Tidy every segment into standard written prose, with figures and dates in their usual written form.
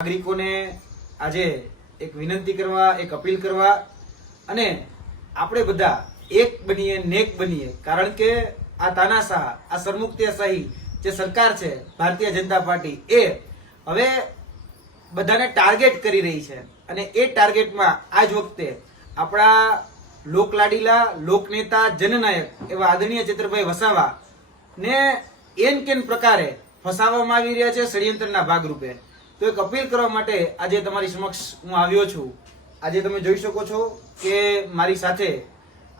નાગરિકોને આજે એક વિનંતી કરવા, એક અપીલ કરવા અને આપણે બધા એક બનીએ, નેક બનીએ, કારણ કે આ તાનાશાહ, આ સરમુખત્યારશાહી જે સરકાર છે ભારતીય જનતા પાર્ટી, એ હવે બધાને ટાર્ગેટ કરી રહી છે અને એ ટાર્ગેટમાં આજ વખતે આપણા લોકલાડીલા, લોકનેતા, જનનાયક એવા આદરણીય ચેતરભાઈ વસાવા ને એન કેન પ્રકારે ફસાવવામાં આવી રહ્યા છે ષડયંત્રના ભાગરૂપે. તો એક અપીલ કરવા માટે આજે તમારી સમક્ષ હું આવ્યો છું. આજે તમે જોઈ શકો છો કે મારી સાથે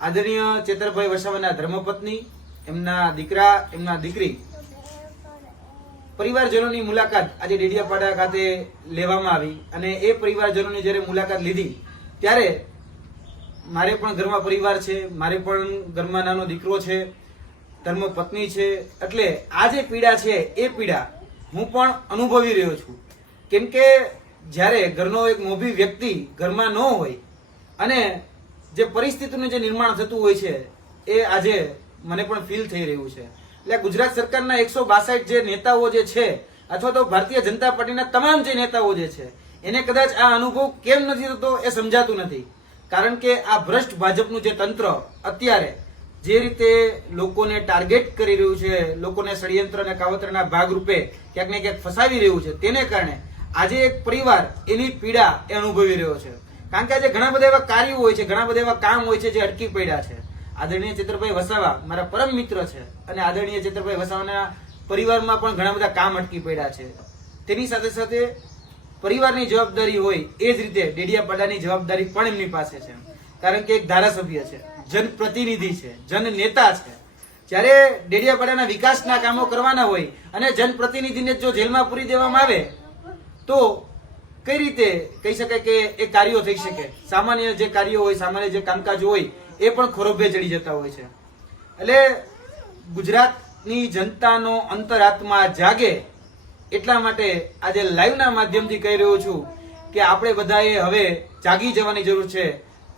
આદરણીય ચેતરભાઈ વસાવાના ધર્મપત્ની, એમના દીકરા, એમના દીકરી, પરિવારજનોની મુલાકાત આજે ડેડિયાપાડા ખાતે લેવામાં આવી અને એ પરિવારજનોની જ્યારે મુલાકાત લીધી ત્યારે મારે પણ ઘરમાં પરિવાર છે, મારે પણ ઘરમાં નાનો દીકરો છે, ધર્મપત્ની છે, એટલે આ જે પીડા છે એ પીડા હું પણ અનુભવી રહ્યો છું. કેમ કે જ્યારે ઘરનો એક મોભી વ્યક્તિ ઘરમાં ન હોય અને જે પરિસ્થિતિનું જે નિર્માણ થતું હોય છે એ આજે મને પણ ફીલ થઈ રહ્યું છે. એટલે ગુજરાત સરકારના 162 જે નેતાઓ જે છે અથવા તો ભારતીય જનતા પાર્ટીના તમામ જે નેતાઓ જે છે એને કદાચ આ અનુભવ કેમ નથી થતો એ સમજાતું નથી. કારણ કે આ ભ્રષ્ટ ભાજપનું જે તંત્ર અત્યારે જે રીતે લોકોને ટાર્ગેટ કરી રહ્યું છે, લોકોને ષડયંત્ર અને કાવતરના ભાગરૂપે ક્યાંક ને ક્યાંક ફસાવી રહ્યું છે, તેને કારણે આજે એક પરિવાર એની પીડા એ અનુભવી રહ્યો છે. કારણ કે આજે ઘણા બધા એવા કાર્યો હોય છે, ઘણા બધા એવા કામ હોય છે જે અટકી પડ્યા છે. આદરણીય ચેતરભાઈ વસાવા મારા પરમ મિત્ર છે અને આદરણીય ચેતરભાઈ વસાવાના પરિવારમાં પણ ઘણા બધા કામ અટકી પડ્યા છે. તેની સાથે સાથે પરિવારની જવાબદારી હોય એ જ રીતે ડેડિયાપાડાની જવાબદારી પણ એમની પાસે છે. કારણ કે એક ધારાસભ્ય છે, જનપ્રતિનિધિ છે, જનનેતા છે. જ્યારે ડેડિયાપાડાના વિકાસના કામો કરવાના હોય અને જનપ્રતિનિધિને જો જેલમાં પૂરી દેવામાં આવે તો કઈ રીતે કહી શકાય કે એ કાર્યો થઈ શકે? સામાન્ય જે કાર્યો હોય, સામાન્ય જે કામકાજ હોય એ પણ ખોરભે ચડી જતા હોય છે. એટલે ગુજરાતની જનતાનો અંતરાત્મા જાગે એટલા માટે આજે લાઈવના માધ્યમથી કહી રહ્યો છું કે આપણે બધાએ હવે જાગી જવાની જરૂર છે.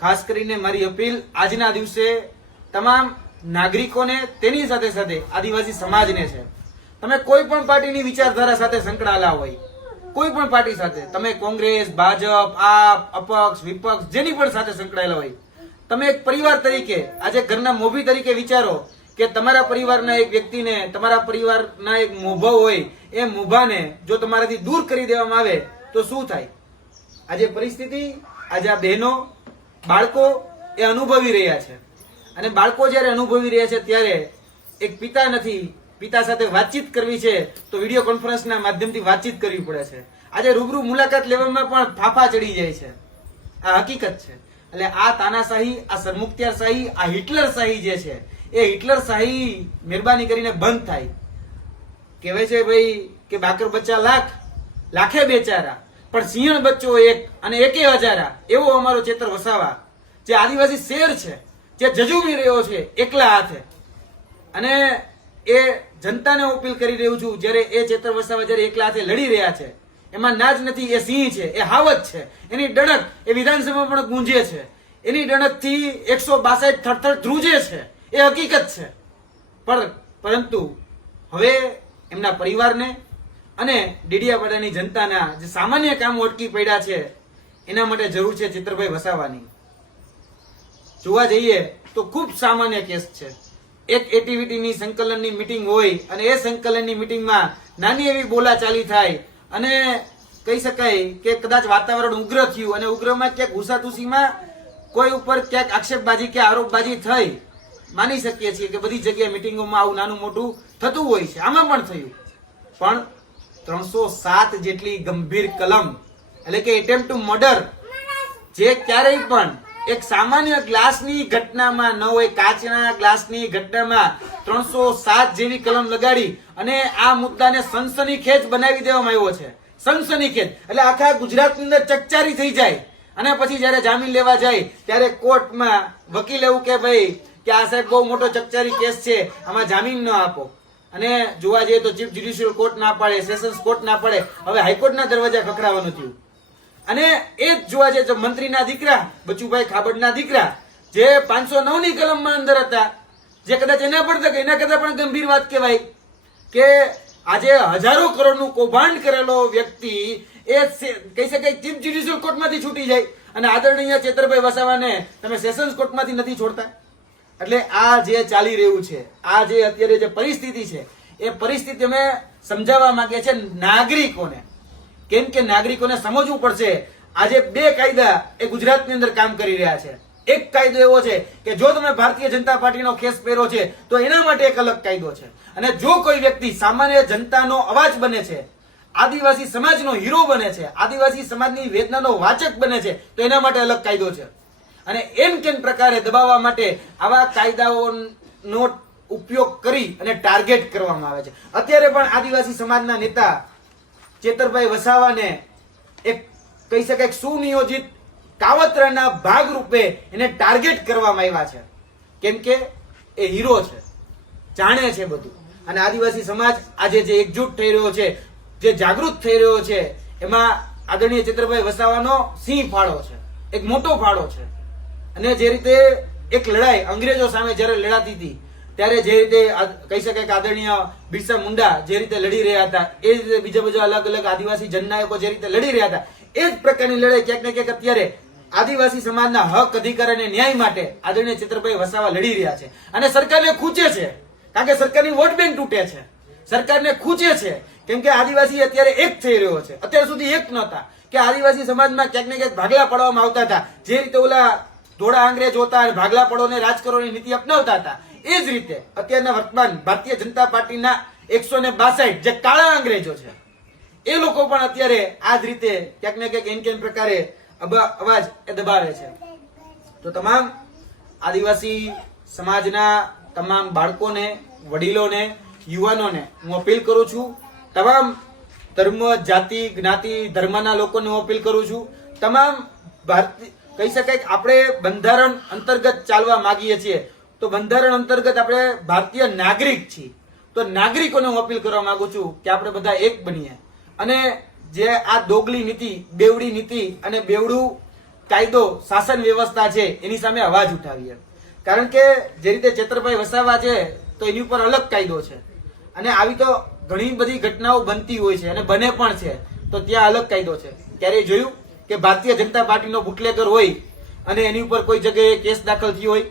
ખાસ કરીને મારી અપીલ આજના દિવસે તમામ નાગરિકોને, તેની સાથે સાથે આદિવાસી સમાજને છે. તમે કોઈ પણ પાર્ટીની વિચારધારા સાથે સંકળાયેલા હોય, કોઈ પણ પાર્ટી સાથે, તમે કોંગ્રેસ, ભાજપ, આપ, અપક્ષ, વિપક્ષ, જેની પણ સાથે સંકળાયેલા હોય, તમે એક પરિવાર તરીકે આજે ઘરના મોભી તરીકે વિચારો કે તમારા પરિવારના એક વ્યક્તિને, તમારા પરિવારના એક મોભો હોય, એ મોભાને જો તમારાથી દૂર કરી દેવામાં આવે તો શું થાય? આજે પરિસ્થિતિ, આજે આ બહેનો, બાળકો એ અનુભવી રહ્યા છે અને બાળકો જ્યારે અનુભવી રહ્યા છે ત્યારે એક પિતા નથી, પિતા સાથે વાતચીત કરવી છે તો વિડીયો કોન્ફરન્સના માધ્યમથી વાતચીત કરવી પડે છે. આજે રૂબરૂ મુલાકાત લેવામાં પણ ફાફા ચડી જાય છે. આ હકીકત છે. એટલે આ તાનાશાહી, આ સરમુખત્યારશાહી, આ હિટલરશાહી જે છે એ હિટલરશાહી મહેરબાની કરીને બંધ થાય. કહેવાય છે ભાઈ કે બાકર બચ્ચા લાખ, લાખે બેચારા, પણ સિંહણ બચ્ચો એક અને એકે હજારા. એવો અમારો ચેતર વસાવા જે આદિવાસી શેર છે, જે જજુમી રહ્યો છે એકલા હાથે, અને એ જનતાને અપીલ કરી રહ્યું છું, જ્યારે એ ચેતર વસાવા જ્યારે એકલા હાથે લડી રહ્યા છે એમાં નાજ નથી, એ સિંહ છે, એ હાવત છે. એની ડણક એ વિધાનસભામાં પણ ગુંજે છે. એની ડણકથી 162 થરથર ધ્રુજે છે. એ હકીકત છે. પરંતુ હવે એમના પરિવારને અને ડેડિયાપાડાની જનતાના જે સામાન્ય કામો અટકી પડ્યા છે એના માટે જરૂર છે ચેતરભાઈ વસાવાની. જોવા જઈએ તો ખૂબ સામાન્ય કેસ છે. એક એક્ટિવિટીની સંકલનની મીટિંગ હોય અને એ સંકલનની મીટિંગમાં નાની એવી બોલાચાલી થાય અને કહી શકાય કે કદાચ વાતાવરણ ઉગ્ર થયું અને ઉગ્રમાં ક્યાંક ઘુસાતુસીમાં કોઈ ઉપર ક્યાંક આક્ષેપબાજી કે આરોપબાજી થઈ. માની શકીએ છીએ કે બધી જગ્યાએ મીટિંગોમાં આવું નાનું મોટું થતું હોય છે. આમાં પણ થયું. પણ 307 જેટલી ગંભીર કલમ, એટલે કે એટેમ્પ્ટ ટુ મર્ડર, જે ક્યારેય પણ એક સામાન્ય ગ્લાસની ઘટનામાં ન હોય, કાચના ગ્લાસની ઘટનામાં 307 જેવી કલમ લગાડી અને આ મુદ્દાને સનસનીખેજ બનાવી દેવામાં આવ્યો છે. સનસનીખેજ એટલે આખા ગુજરાતની અંદર ચકચારી થઈ જાય અને પછી જયારે જામીન લેવા જાય ત્યારે કોર્ટમાં વકીલ એવું કે ભાઈ કે આ સાહેબ બહુ મોટો ચકચારી કેસ છે, આમાં જામીન ન આપો. અને જોવા જઈએ તો ચીફ જ્યુડિશિયલ કોર્ટ ના પાડે, સેશન્સ કોર્ટ ના પાડે, હવે હાઈકોર્ટના દરવાજા ખખડાવવાનું થયું. અને એ જ જોવા જઈએ તો મંત્રીના દીકરા, બચુભાઈ ખાબડના દીકરા, જે 509ની કલમમાં અંદર હતા, જે કદાચ એના કરતા પણ ગંભીર વાત કહેવાય કે આજે હજારો કરોડનું કૌભાંડ કરેલો વ્યક્તિ કહી શકાય ચીફ જ્યુડિશિયલ કોર્ટમાંથી છૂટી જાય અને આદરણીય ચેતરભાઈ વસાવાને તમે સેશન્સ કોર્ટમાંથી નથી છોડતા. એટલે આ જે ચાલી રહ્યું છે, આ જે અત્યારે જે પરિસ્થિતિ છે, એ પરિસ્થિતિ અમે સમજાવવા માંગે છે નાગરિકોને. કેમ કે નાગરિકોને સમજવું પડશે આજે બે કાયદા એ ગુજરાતની અંદર કામ કરી રહ્યા છે. એક કાયદો એવો છે કે જો તમે ભારતીય જનતા પાર્ટીનો ખેસ પહેરો છે તો એના માટે એક અલગ કાયદો છે, અને જો કોઈ વ્યક્તિ સામાન્ય જનતાનો અવાજ બને છે, આદિવાસી સમાજનો હીરો બને છે, આદિવાસી સમાજની વેદનાનો વાચક બને છે, તો એના માટે અલગ કાયદો છે. અને એમ કેમ પ્રકારે દબાવવા માટે આવા કાયદાઓનો ઉપયોગ કરી અને ટાર્ગેટ કરવામાં આવે છે. અત્યારે પણ આદિવાસી સમાજના નેતા ચેતરભાઈ વસાવાને એક કહી શકાય સુનિયોજિત કાવતરાના ભાગરૂપે એને ટાર્ગેટ કરવામાં આવ્યા છે. કેમ કે એ હીરો છે, જાણે છે બધું. અને આદિવાસી સમાજ આજે જે એકજૂટ થઈ રહ્યો છે, જે જાગૃત થઈ રહ્યો છે, એમાં આદરણીય ચેતરભાઈ વસાવાનો સિંહ ફાળો છે, એક મોટો ફાળો છે. અને જે રીતે એક લડાઈ અંગ્રેજો સામે જ્યારે લડાતી હતી ત્યારે જે રીતે કહી શકાય કે આદરણીય બિરસા મુંડા જે રીતે લડી રહ્યા હતા, એ રીતે બીજા અલગ અલગ આદિવાસી જનનાયકો જે રીતે લડી રહ્યા હતા, એ જ પ્રકારની લડાઈ ક્યાંક ને ક્યાંક અત્યારે આદિવાસી સમાજના હક અધિકાર અને ન્યાય માટે આદરણીય ચેતરભાઈ વસાવા લડી રહ્યા છે. અને સરકારને ખૂંચે છે, કારણ કે સરકારની વોટ બેંક તૂટે છે, સરકારને ખૂંચે છે. કેમ કે આદિવાસી અત્યારે એક થઈ રહ્યો છે. અત્યાર સુધી એક નહોતા કે આદિવાસી સમાજમાં ક્યાંક ને ક્યાંક ભાગલા પાડવામાં આવતા હતા. જે રીતે ઓલા ધોળા અંગ્રેજ હોતા ભાગલા પડોને રાજ કરોની નીતિ અપનાવતા હતા, એ જ રીતે અત્યારના વર્તમાન ભારતીય જનતા પાર્ટીના 162 જે કાળા અંગ્રેજો છે, એ લોકો પણ અત્યારે આ જ રીતે ક્યાંક ને ક્યાંક એન કેન પ્રકારે અવાજ એ દબાવે છે. તો તમામ આદિવાસી સમાજના તમામ બાળકોને, વડીલોને, યુવાનોને હું અપીલ કરું છું, તમામ ધર્મ, જાતિ, જ્ઞાતિ, ધર્મના લોકોને હું અપીલ કરું છું, તમામ ભારતીય કહી શકાય કે આપણે બંધારણ અંતર્ગત ચાલવા માંગીએ છીએ, તો બંધારણ અંતર્ગત આપણે ભારતીય નાગરિક છીએ. તો નાગરિકોને હું અપીલ કરવા માંગુ છું કે આપણે બધા એક બનીએ અને જે આ દોગલી નીતિ, બેવડી નીતિ અને બેવડું કાયદો, શાસન વ્યવસ્થા છે એની સામે અવાજ ઉઠાવીએ. કારણ કે જે રીતે ચેતરભાઈ વસાવા છે તો એની ઉપર અલગ કાયદો છે, અને આવી તો ઘણી બધી ઘટનાઓ બનતી હોય છે અને બને પણ છે, તો ત્યાં અલગ કાયદો છે. ક્યારેય જોયું કે ભારતીય જનતા પાર્ટીનો બુટલેગર હોય અને એની ઉપર કોઈ જગ્યાએ કેસ દાખલ થયો હોય?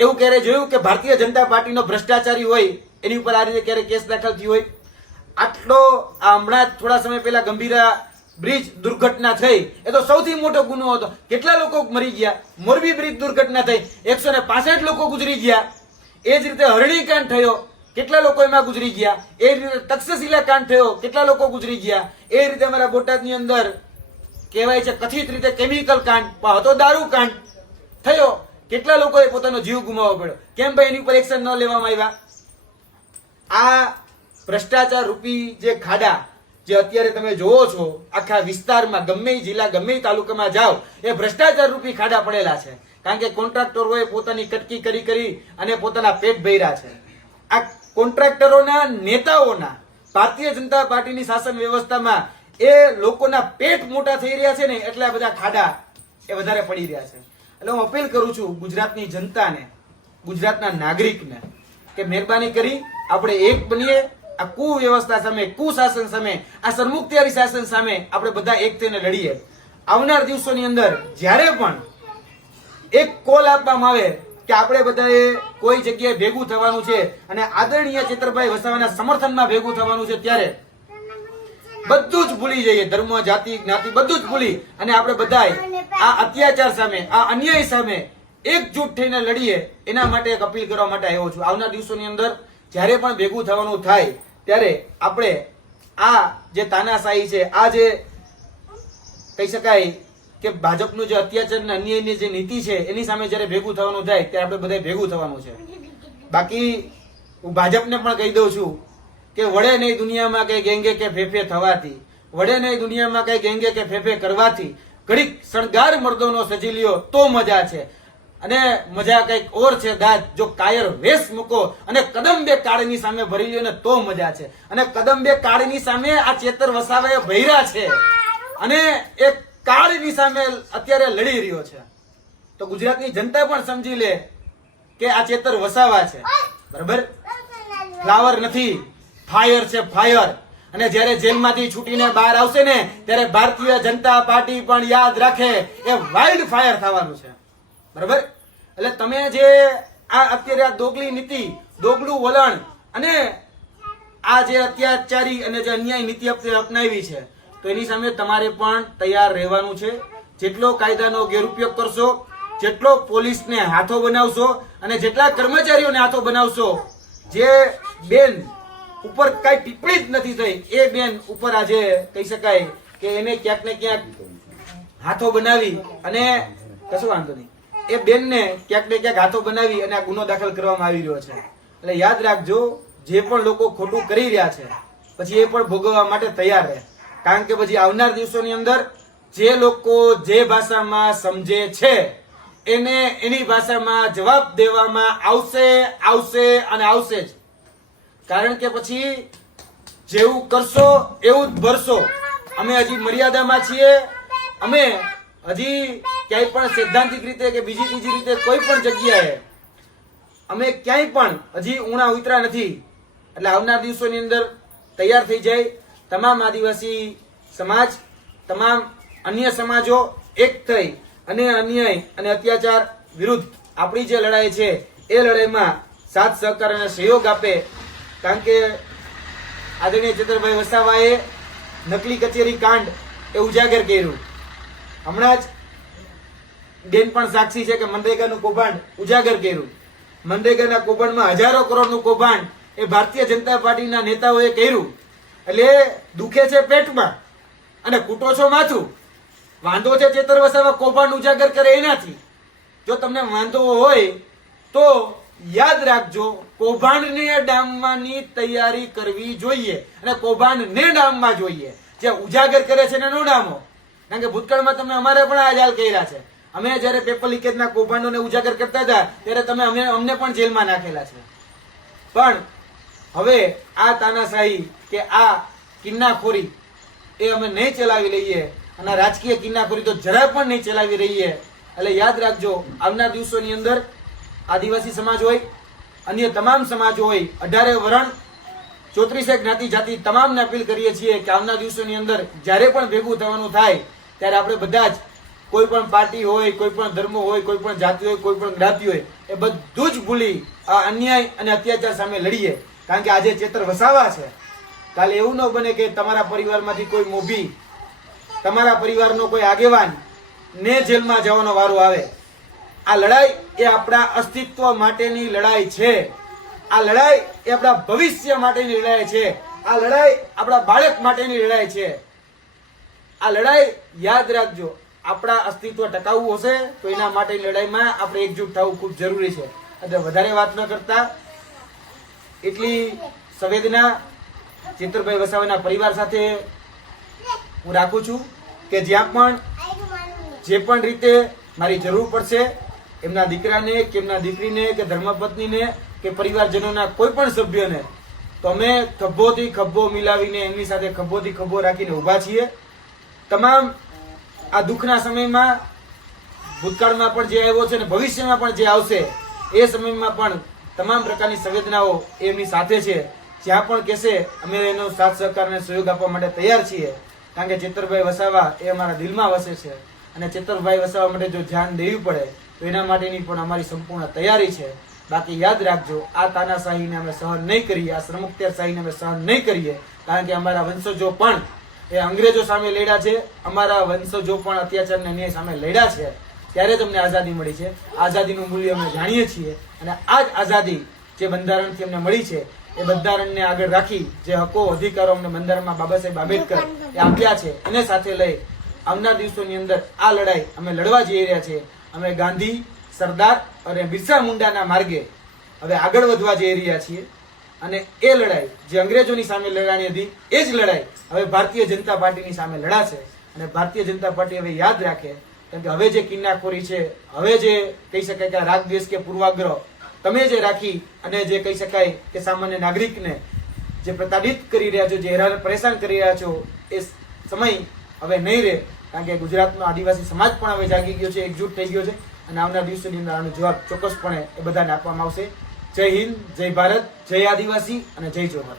એવું ક્યારે જોયું કે ભારતીય જનતા પાર્ટીનો ભ્રષ્ટાચારી હોય એની ઉપર આ રીતે ક્યારે કેસ દાખલ થયો હોય? આટલો હમણાં થોડા સમય પહેલા ગંભીરા બ્રિજ દુર્ઘટના થઈ, એ તો સૌથી મોટો ગુનો હતો. કેટલા લોકો મરી ગયા? મોરબી બ્રિજ દુર્ઘટના થઈ, 165 લોકો ગુજરી ગયા. એ જ રીતે હરણી કાંડ થયો, કેટલા લોકો એમાં ગુજરી ગયા. એ રીતે તક્ષશિલા કાંડ થયો, કેટલા લોકો ગુજરી ગયા. એ રીતે અમારા બોટાદની અંદર કહેવાય છે કથિત રીતે કેમિકલ કાંડ, હતો દારૂ કાંડ થયો, કેટલા લોકોએ પોતાનો જીવ ગુમાવવો પડ્યો. કેમ ભાઈ એની ઉપર એક્શન ન લેવામાં આવ્યા? આ ભ્રષ્ટાચાર રૂપી જે ખાડા જે અત્યારે તમે જોવો છો આખા વિસ્તારમાં, ગમે જિલ્લા, ગમે તાલુકામાં જાઓ, એ ભ્રષ્ટાચાર રૂપી ખાડા પડેલા છે. કારણ કે કોન્ટ્રાક્ટરોએ પોતાની કટકી કરી અને પોતાના પેટ ભર્યા છે. આ કોન્ટ્રાક્ટરોના નેતાઓના ભારતીય જનતા પાર્ટીની શાસન વ્યવસ્થામાં એ લોકોના પેટ મોટા થઈ રહ્યા છે ને, એટલે આ બધા ખાડા એ વધારે પડી રહ્યા છે. એટલે હું અપીલ કરું છું ગુજરાતની જનતાને, ગુજરાતના નાગરિકને કે મહેરબાની કરી આપણે એક બનીએ. આ કુવ્યવસ્થા સામે, કુશાસન સામે, આ સરમુખત્યારી શાસન સામે આપણે બધા એક થઈને લડીએ. આવનાર દિવસોની અંદર જ્યારે પણ એક કોલ આપવામાં આવે કે આપણે બધાએ કોઈ જગ્યાએ ભેગું થવાનું છે અને આદરણીય ચેતરભાઈ વસાવાના સમર્થનમાં ભેગું થવાનું છે, ત્યારે બધું જ ભૂલી જઈએ, ધર્મ, જાતિ, જ્ઞાતિ બધું જ ભૂલી અને આપણે બધાએ આ અત્યાચાર સામે, આ અન્યાય સામે એકજૂટ થઈને લડીએ. એના માટે એક અપીલ કરવા માટે આવ્યો છું. આવનાર દિવસોની અંદર જ્યારે પણ ભેગું થવાનું થાય ત્યારે આપણે આ જે તાનાશાહી છે, આ જે કહી શકાય કે ભાજપનું જે અત્યાચાર અને અન્યાયની જે નીતિ છે એની સામે જ્યારે ભેગું થવાનું થાય ત્યારે આપણે બધા ભેગું થવાનું છે. બાકી હું ભાજપને પણ કહી દઉં છું કે વડે નહીં દુનિયામાં કઈ ગેંગે કે ફેફે થવાથી, વડે નહીં દુનિયામાં કઈ ગેંગે કે ફેફે કરવાથી, ઘડીક શણગાર મર્દોનો સજી લ્યો તો મજા છે, અને મજા કઈક ઓર છે દાદ જો કાયર વેશ મૂકો અને કદમ બે કાળની સામે ભરી લ્યો ને તો મજા છે. અને કદમ બે કાળની સામે આ ચેતર વસાવાએ ભર્યા છે અને એક કાળની સામે અત્યારે લડી રહ્યો છે. તો ગુજરાતની જનતા પણ સમજી લે કે આ ચેતર વસાવા છે, બરાબર? ફ્લાવર નથી, ફાયર છે, ફાયર. અને જ્યારે જેલમાંથી છૂટીને બહાર આવશે ને ત્યારે ભારતીય જનતા પાર્ટી પણ યાદ રાખે એ વાઇલ્ડ ફાયર થવાનું છે. બરાબર? એટલે તમે જે આ અત્યારે આ દોગલી નીતિ, દોગલું વલણ અને આ જે અત્યાચારી અને જે અન્યાય નીતિ અપનાવી છે, તો એની સામે તમારે પણ તૈયાર રહેવાનું છે. જેટલો કાયદાનો ગેરઉપયોગ કરશો, જેટલો પોલીસને હાથો બનાવશો અને જેટલા કર્મચારીઓને હાથો બનાવશો, જે બેન ઉપર કઈ ટિપ્પણી જ નથી થઈ એ બેન ઉપર આજે કહી શકાય કે એને ક્યાંક ને ક્યાંક હાથો બનાવી અને કશું વાંધો નહીં, એ બેનને ક્યાંક ને ક્યાંક હાથો બનાવી અને આ ગુનો દાખલ કરવામાં આવી રહ્યો છે. એટલે યાદ રાખજો, જે પણ લોકો ખોટું કરી રહ્યા છે પછી એ પણ ભોગવવા માટે તૈયાર રહે. કારણ કે પછી આવનાર દિવસોની અંદર જે લોકો જે ભાષામાં સમજે છે એને એની ભાષામાં જવાબ દેવામાં આવશે અને આવશે જ. કારણ કે પછી જેવું કરશો એવું જ ભરશો. અમે હજી મર્યાદામાં છીએ. અમે હજી ક્યાંય પણ સૈદ્ધાંતિક રીતે કે બીજી ત્રીજી રીતે કોઈ પણ જગ્યાએ અમે ક્યાંય પણ હજી ઊણા ઉતરા નથી. એટલે આવનાર દિવસોની અંદર તૈયાર થઈ જાય તમામ આદિવાસી સમાજ, તમામ અન્ય સમાજો એક થઈ અને અન્યાય અને અત્યાચાર વિરુદ્ધ આપણી જે લડાઈ છે એ લડાઈમાં સાથ સહકાર અને સહયોગ આપે. કારણ કે આદરણીય ચેતરભાઈ વસાવાએ નકલી કચેરી કાંડ એ ઉજાગર કર્યું. હમણાં જ બેન પણ સાક્ષી છે કે મનરેગાનું કૌભાંડ ઉજાગર કર્યું. મનરેગાના કૌભાંડમાં હજારો કરોડનું કૌભાંડ એ ભારતીય જનતા પાર્ટીના નેતાઓએ કર્યું. એટલે દુખે છે પેટમાં અને કૂટો છો માથું. વાંધો છે ચેતર વસાવા કૌભાંડ ઉજાગર કરે એનાથી. જો તમને વાંધો હોય તો યાદ રાખજો, કૌભાંડને ડામવાની તૈયારી કરવી જોઈએ અને કૌભાંડને ડામવા જોઈએ. જે ઉજાગર કરે છે ને નો ડામો. કારણ કે ભૂતકાળમાં તમે અમારે પણ આ હાલ કર્યા છે. અમે જયારે પેપર લીકેજના કૌભાંડોને ઉજાગર કરતા હતા ત્યારે તમે અમને પણ જેલમાં નાખેલા છે. પણ હવે આ તાનાશાહી કે આ કિન્નાખોરી એ અમે નહીં ચલાવી લઈએ અને રાજકીય કિન્નાખોરી તો જરા પણ નહીં ચલાવી રહીએ. એટલે યાદ રાખજો, આવનાર દિવસોની અંદર આદિવાસી સમાજ હોય, અન્ય તમામ સમાજો હોય, 18 વરણ 34 જ્ઞાતિ જાતિ તમામને અપીલ કરીએ છીએ કે આવનાર દિવસોની અંદર જ્યારે પણ ભેગું થવાનું થાય ત્યારે આપણે બધા જ કોઈ પણ પાર્ટી હોય, કોઈ પણ ધર્મ હોય, કોઈ પણ જાતિ હોય, કોઈ પણ જ્ઞાતિ હોય, એ બધું જ ભૂલી આ અન્યાય અને અત્યાચાર સામે લડીએ. કારણ કે આજે ચેતર વસાવા છે, કાલે એવું ન બને કે તમારા પરિવારમાંથી કોઈ મોભી, તમારા પરિવારનો કોઈ આગેવાન ને જેલમાં જવાનો વારો આવે. આ લડાઈ એ આપણા અસ્તિત્વ માટેની લડાઈ છે. આ લડાઈ એ આપણા ભવિષ્ય માટેની લડાઈ છે. આ લડાઈ આપણા બાળક માટેની લડાઈ છે. આ લડાઈ યાદ રાખજો, આપણા અસ્તિત્વ ટકાવવું હશે તો એના માટેની લડાઈમાં આપણે એકજૂટ થવું ખૂબ જરૂરી છે. એટલે વધારે વાત ન કરતા એટલી સંવેદના ચેતરભાઈ વસાવાના પરિવાર સાથે હું રાખું છું કે જ્યાં પણ જે પણ રીતે મારી જરૂર પડશે એમના દીકરાને કે એમના દીકરીને કે ધર્મપત્નીને કે પરિવારજનોના કોઈ પણ સભ્યને તો અમે ખભોથી ખભો મિલાવીને એમની સાથે ખભોથી ખભો રાખીને ઊભા છીએ. તમામ આ દુઃખના સમયમાં ભૂતકાળમાં પણ જે આવ્યો છે અને ભવિષ્યમાં પણ જે આવશે એ સમયમાં પણ તમામ પ્રકારની સંવેદનાઓ એમની સાથે છે. જ્યાં પણ કહેશે અમે એનો સાથ સહકાર અને સહયોગ આપવા માટે તૈયાર છીએ. કારણ કે ચેતરભાઈ વસાવા એ અમારા દિલમાં વસે છે અને ચેતરભાઈ વસાવા માટે જો ધ્યાન દેવું પડે તો એના માટેની પણ અમારી સંપૂર્ણ તૈયારી છે. બાકી યાદ રાખજો, આ તાનાશાહીને અમે સહન નહીં કરીએ, આ શ્રમોત્તરશાહીને અમે સહન નહીં કરીએ. કારણ કે અમારા વંશજો પણ એ અંગ્રેજો સામે લડ્યા છે, અમારા વંશજો પણ અત્યાચારને ન્યાય સામે લડ્યા છે. ત્યારે તમને આઝાદી મળી છે. આઝાદીનું મૂલ્ય અમે જાણીએ છીએ અને આ જ આઝાદી જે બંધારણથી અમને મળી છે એ બંધારણને આગળ રાખી જે હકો અધિકારો અમને બંધારણમાં બાબા સાહેબ આંબેડકર એ આપ્યા છે એને સાથે લઈ આવનાર દિવસોની અંદર આ લડાઈ અમે લડવા જઈ રહ્યા છીએ. અમે ગાંધી, સરદાર અને બિરસા મુંડાના માર્ગે હવે આગળ વધવા જઈ રહ્યા છીએ અને એ લડાઈ જે અંગ્રેજોની સામે લડવાની હતી એ જ લડાઈ હવે ભારતીય જનતા પાર્ટીની સામે લડાશે. અને ભારતીય જનતા પાર્ટી હવે યાદ રાખે, કેમ કે હવે જે કિન્નાખોરી છે, હવે જે કહી શકાય કે રાગ દ્વેષ કે પૂર્વાગ્રહ તમે જે રાખી અને જે કહી શકાય કે સામાન્ય નાગરિકને જે પ્રતાડિત કરી રહ્યા છો, જે હેરાન પરેશાન કરી રહ્યા છો, એ સમય હવે નહીં રહે. કારણ કે ગુજરાતનો આદિવાસી સમાજ પણ હવે જાગી ગયો છે, એકજૂટ થઈ ગયો છે અને આવનાર દિવસોની અંદર આનો જવાબ ચોક્કસપણે એ બધાને આપવામાં આવશે. જય હિન્દ, જય ભારત, જય આદિવાસી અને જય જોહર.